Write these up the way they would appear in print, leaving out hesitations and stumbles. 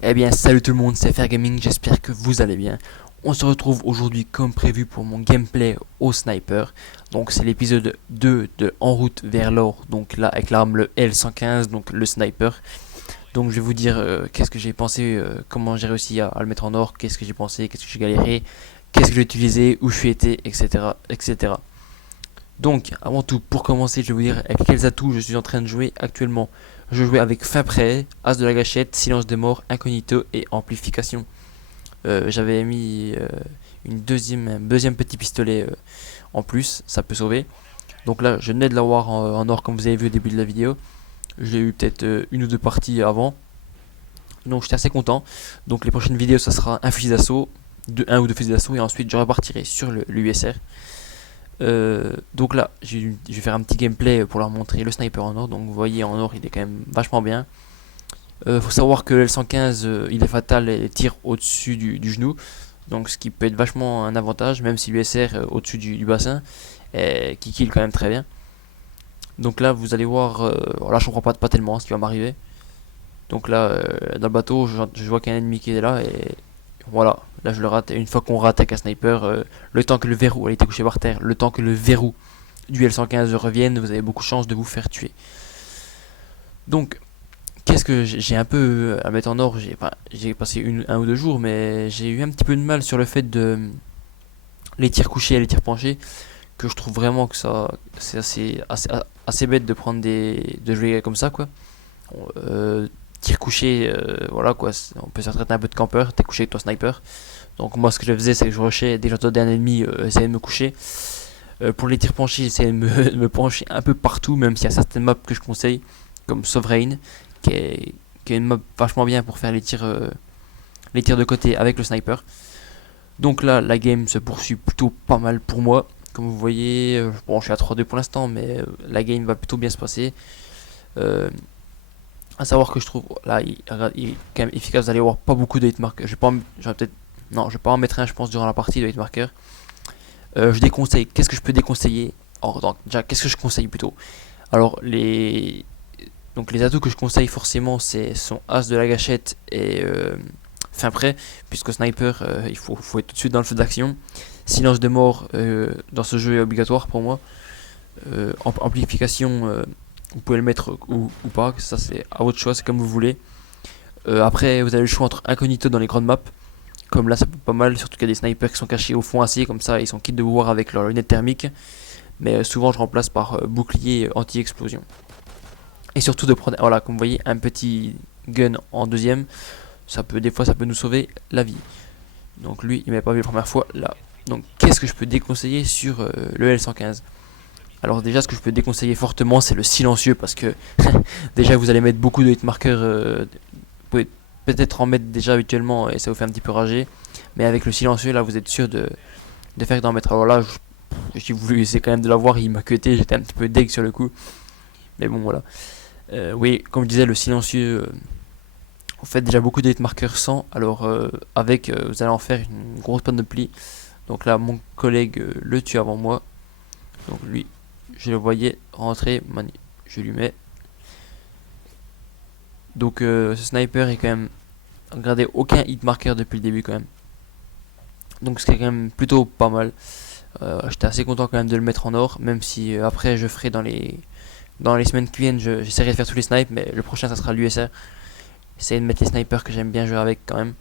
Eh bien salut tout le monde, c'est Fair Gaming, j'espère que vous allez bien. On se retrouve aujourd'hui comme prévu pour mon gameplay au sniper. Donc c'est l'épisode 2 de En route vers l'or, donc là avec l'arme le L115, donc le sniper. Donc je vais vous dire qu'est-ce que j'ai pensé, comment j'ai réussi à le mettre en or, qu'est-ce que j'ai pensé, qu'est-ce que j'ai galéré, qu'est-ce que j'ai utilisé, où je suis été, etc. etc. Donc avant tout, pour commencer, je vais vous dire avec quels atouts je suis en train de jouer actuellement. Je jouais avec fin prêt, as de la gâchette, silence de mort, incognito et amplification. J'avais mis un deuxième petit pistolet en plus, ça peut sauver. Donc là, je venais de l'avoir en or comme vous avez vu au début de la vidéo. J'ai eu peut-être une ou deux parties avant. Donc j'étais assez content. Donc les prochaines vidéos, ça sera un fusil d'assaut, un ou deux fusils d'assaut et ensuite je repartirai sur l'USR. Donc là, je vais faire un petit gameplay pour leur montrer le sniper en or. Donc vous voyez en or, il est quand même vachement bien. Faut savoir que le L115 il est fatal et tire au-dessus du genou. Donc ce qui peut être vachement un avantage, même si l'USR au-dessus du bassin, qui kill quand même très bien. Donc là vous allez voir, là je comprends pas tellement ce qui va m'arriver. Donc là dans le bateau je vois qu'il y a un ennemi qui est là et voilà, là je le rate. Et une fois qu'on rate avec un sniper, le temps que le verrou, elle était couché par terre, le temps que le verrou du L115 revienne, vous avez beaucoup de chances de vous faire tuer. Donc qu'est-ce que j'ai un peu à mettre en or, j'ai passé un ou deux jours, mais j'ai eu un petit peu de mal sur le fait de les tirs couchés et les tirs penchés, que je trouve vraiment que ça c'est assez bête de prendre de jouer comme ça quoi. Tir couché, voilà quoi, on peut se traiter un peu de campeur, t'es couché avec ton sniper. Donc moi ce que je faisais c'est que je rushais dès que j'entendais un ennemi, essayais de me coucher. Pour les tirs penchés, j'essayais de de me pencher un peu partout, même s'il y a certaines maps que je conseille, comme Sovereign, qui est, qui est une map vachement bien pour faire les tirs de côté avec le sniper. Donc là, la game se poursuit plutôt pas mal pour moi. Comme vous voyez, bon, je suis à 3-2 pour l'instant, mais la game va plutôt bien se passer. Euh, à savoir que je trouve, là, il est quand même efficace. Vous allez avoir pas beaucoup de hitmarkers. Je vais pas en mettre un, je pense, durant la partie de hitmarker. Je déconseille. Qu'est-ce que je peux déconseiller? Or, donc, déjà, qu'est-ce que je conseille plutôt? Alors, donc les atouts que je conseille forcément, c'est son as de la gâchette et fin prêt, puisque sniper, faut être tout de suite dans le feu d'action. Silence de mort dans ce jeu est obligatoire pour moi. Amplification, vous pouvez le mettre ou pas, ça c'est à votre choix, c'est comme vous voulez. Après, vous avez le choix entre incognito dans les grandes maps, comme là ça peut pas mal, surtout qu'il y a des snipers qui sont cachés au fond assez, comme ça ils sont quittes de vous voir avec leur lunette thermique. Mais souvent je remplace par bouclier anti-explosion. Et surtout de prendre, voilà, comme vous voyez, un petit gun en deuxième, des fois ça peut nous sauver la vie. Donc lui, il m'avait pas vu la première fois là. Donc qu'est-ce que je peux déconseiller sur le L115? Alors déjà, ce que je peux déconseiller fortement, c'est le silencieux, parce que déjà vous allez mettre beaucoup de hitmarkers, vous pouvez peut-être en mettre déjà habituellement et ça vous fait un petit peu rager. Mais avec le silencieux, là, vous êtes sûr de faire d'en mettre. Alors là, j'ai voulu essayer quand même de l'avoir, il m'a cuté, j'étais un petit peu deg sur le coup. Mais bon, voilà. Oui, comme je disais, le silencieux, vous faites déjà beaucoup de hitmarkers sans, alors avec, vous allez en faire une grosse panoplie. Donc là, mon collègue le tue avant moi. Donc lui, je le voyais rentrer, je lui mets. Donc ce sniper est quand même, regardez, aucun hitmarker depuis le début quand même. Donc ce qui est quand même plutôt pas mal. J'étais assez content quand même de le mettre en or, même si après je ferai dans les semaines qui viennent, j'essaierai de faire tous les snipes, mais le prochain ça sera l'USR. Essayer de mettre les snipers que j'aime bien jouer avec quand même.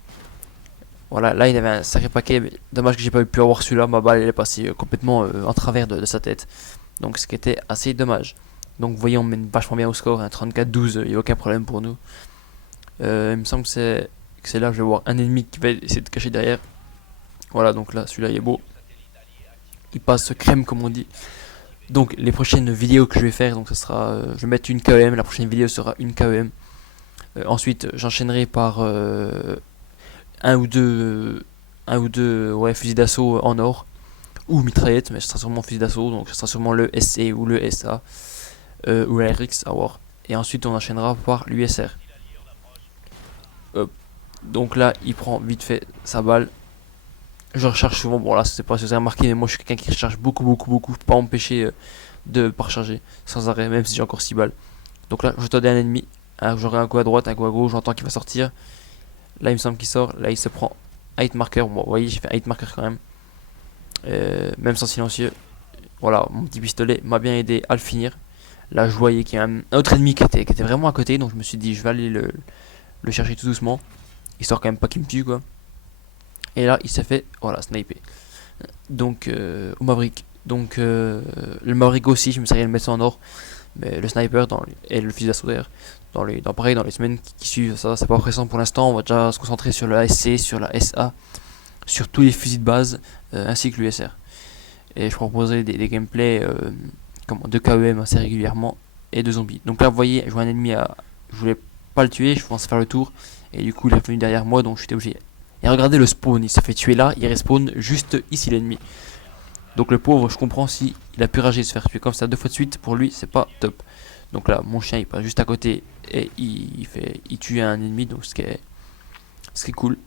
Voilà, là il avait un sacré paquet, mais dommage que j'ai pas pu avoir celui-là, ma balle elle est passée complètement en travers de sa tête. Donc ce qui était assez dommage. Donc vous voyez on mène vachement bien au score, hein, 34-12, il n'y a aucun problème pour nous. Il me semble que c'est là, je vais voir un ennemi qui va essayer de cacher derrière. Voilà, donc là celui-là il est beau. Il passe crème comme on dit. Donc les prochaines vidéos que je vais faire, donc ça sera, je vais mettre une KEM, la prochaine vidéo sera une KEM. Ensuite j'enchaînerai par un ou deux, ouais, fusils d'assaut en or ou mitraillette, mais ce sera sûrement fusil d'assaut, donc ce sera sûrement le SC ou le SA ou la RX à voir. Et ensuite on enchaînera par l'USR. Donc là il prend vite fait sa balle. Je recharge souvent, bon là c'est pas si vous avez remarqué, mais moi je suis quelqu'un qui recharge beaucoup, je peux pas m'empêcher de pas recharger sans arrêt, même si j'ai encore 6 balles. Donc là je t'en un ennemi, hein, j'aurai un coup à droite, un coup à gauche, j'entends qu'il va sortir. Là il me semble qu'il sort, là il se prend un hit marker, bon vous voyez j'ai fait un hit marker quand même, même sans silencieux. Voilà, mon petit pistolet m'a bien aidé à le finir. Là je voyais qu'il y a un autre ennemi qui était vraiment à côté, donc je me suis dit je vais aller le chercher tout doucement, histoire quand même pas qu'il me tue quoi. Et là il s'est fait, voilà, sniper. Donc au Maverick. Donc le Maverick aussi, je me serais le mettre en or. Mais le sniper et le fusil d'assaut d'ailleurs, pareil, dans les semaines qui suivent, ça c'est pas pressant pour l'instant. On va déjà se concentrer sur le ASC, sur la SA, sur tous les fusils de base, ainsi que l'USR. Et je proposerai des gameplays de KEM assez régulièrement et de zombies. Donc là vous voyez, je vois un ennemi je voulais pas le tuer, je pensais faire le tour. Et du coup il est venu derrière moi, donc j'étais obligé. Et regardez le spawn, il se fait tuer là, il respawn juste ici l'ennemi. Donc le pauvre, je comprends si il a pu rager se faire tuer comme ça 2 fois de suite, pour lui c'est pas top. Donc là mon chien il passe juste à côté et il tue un ennemi, donc ce qui est cool.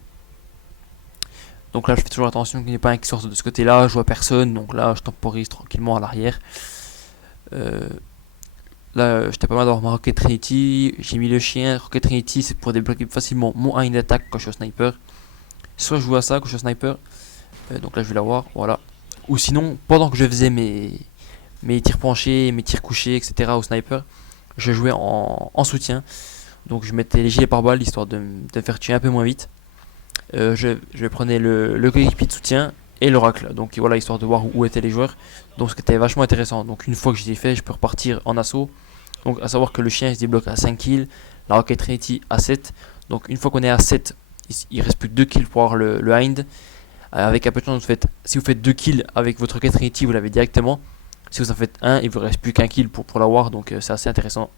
Donc là je fais toujours attention qu'il n'y ait pas un qui sorte de ce côté là, je vois personne, donc là je temporise tranquillement à l'arrière. Là j'étais pas mal dans ma Rocket Trinity, j'ai mis le chien. Rocket Trinity c'est pour débloquer facilement mon 1 d'attaque quand je suis au sniper. Soit je joue à ça quand je suis au sniper, donc là je vais l'avoir, voilà. Ou sinon pendant que je faisais mes tirs penchés, mes tirs couchés, etc. au sniper, je jouais en soutien. Donc je mettais les gilets pare-balles histoire de me faire tuer un peu moins vite. Je prenais le coéquipier de soutien et l'oracle. Donc voilà, histoire de voir où étaient les joueurs. Donc ce qui était vachement intéressant. Donc une fois que j'ai fait, je peux repartir en assaut. Donc à savoir que le chien il se débloque à 5 kills, la Rocket Trinity à 7. Donc une fois qu'on est à 7, il reste plus que 2 kills pour avoir le hind. Avec un peu de chance, si vous faites 2 kills avec votre Rocket Trinity, vous l'avez directement. Si vous en faites un, il vous reste plus qu'un kill pour l'avoir, donc c'est assez intéressant.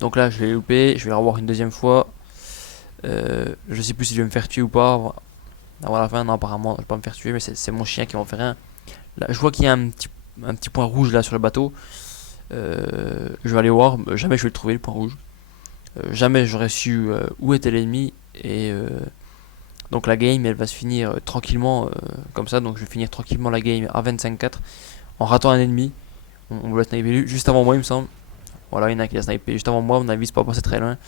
Donc là je l'ai loupé, je vais l'avoir une deuxième fois. Je sais plus si je vais me faire tuer ou pas. Avant la fin, non, apparemment je vais pas me faire tuer, mais c'est mon chien qui va en faire un. Là je vois qu'il y a un petit point rouge là sur le bateau. Je vais aller voir, jamais je vais le trouver le point rouge. Jamais j'aurais su où était l'ennemi. Et donc la game elle va se finir tranquillement comme ça. Donc je vais finir tranquillement la game à 25-4 en ratant un ennemi. On l'a snipé juste avant moi il me semble. Voilà, il y en a un qui l'a snipé juste avant moi, à mon avis c'est pas passé très loin.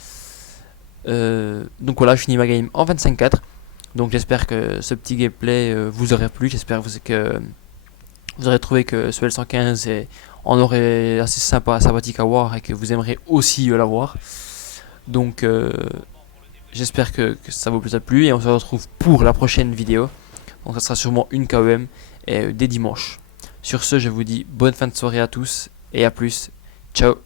Donc voilà, je finis ma game en 25-4. Donc j'espère que ce petit gameplay vous aurait plu. J'espère que vous aurez trouvé que ce L115 en aurait assez sympathique à voir et que vous aimeriez aussi l'avoir. Donc j'espère que ça vous a plu et on se retrouve pour la prochaine vidéo. Donc ça sera sûrement une KEM et dès dimanche. Sur ce, je vous dis bonne fin de soirée à tous et à plus. Ciao.